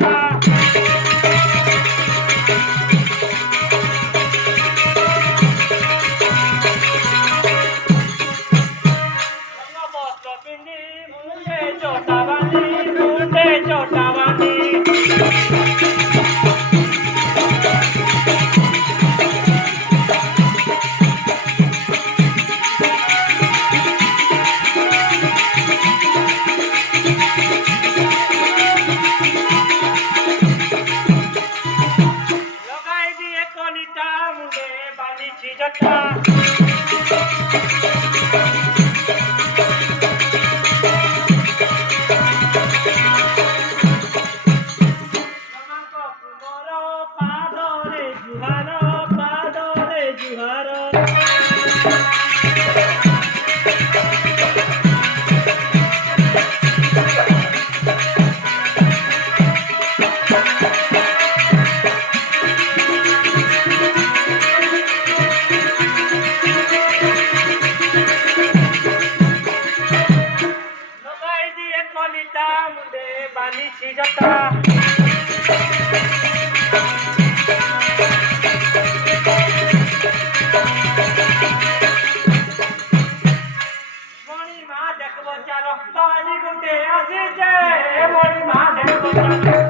बाटा बस्त्र पिंडी मुंडे चोटा बांधी लगाई दिए कनिटा मुंडे बांधी जटा मुंडे बांधी जटा मणि माँ देखो चारो पानी गुटे आसी जाए मणि माँ देखो चारो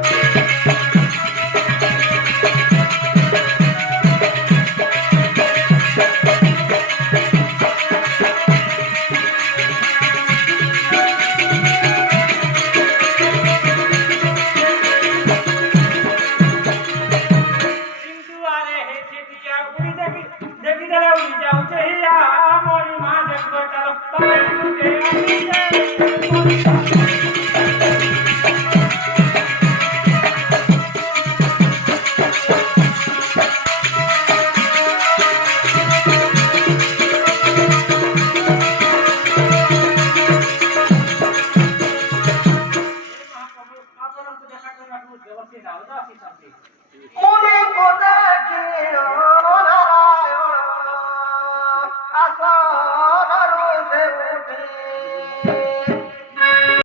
मुनि कोदा किनो नारायण आसन रोसे उठी